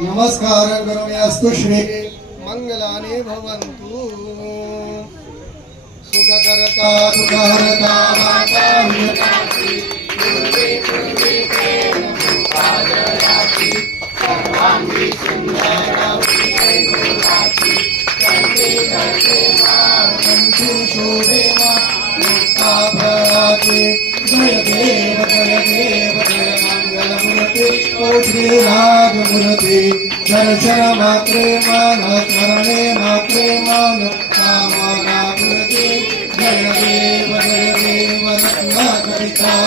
नमस्कार करोमि अस्तु श्री मंगलानि भवन्तु सुखकरता दुःखहरता माता विनाशी पूर्वे पूर्वे प्रेम पादयाति सर्वांगी सुंदरावती कैलासी कंठे कंठे कंठे शोभे मुक्ता भयाति जय देव जय मंगलमूर्ति ओ श्री राजमूर्ति दर्शन मात्रे मान स्मरणे मात्रे मान कामना पूर्ति जय देव रत्नाकरिता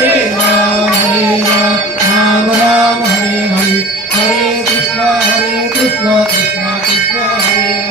हरे राम राम राम हरे हरे हरे कृष्णा कृष्णा कृष्णा हरे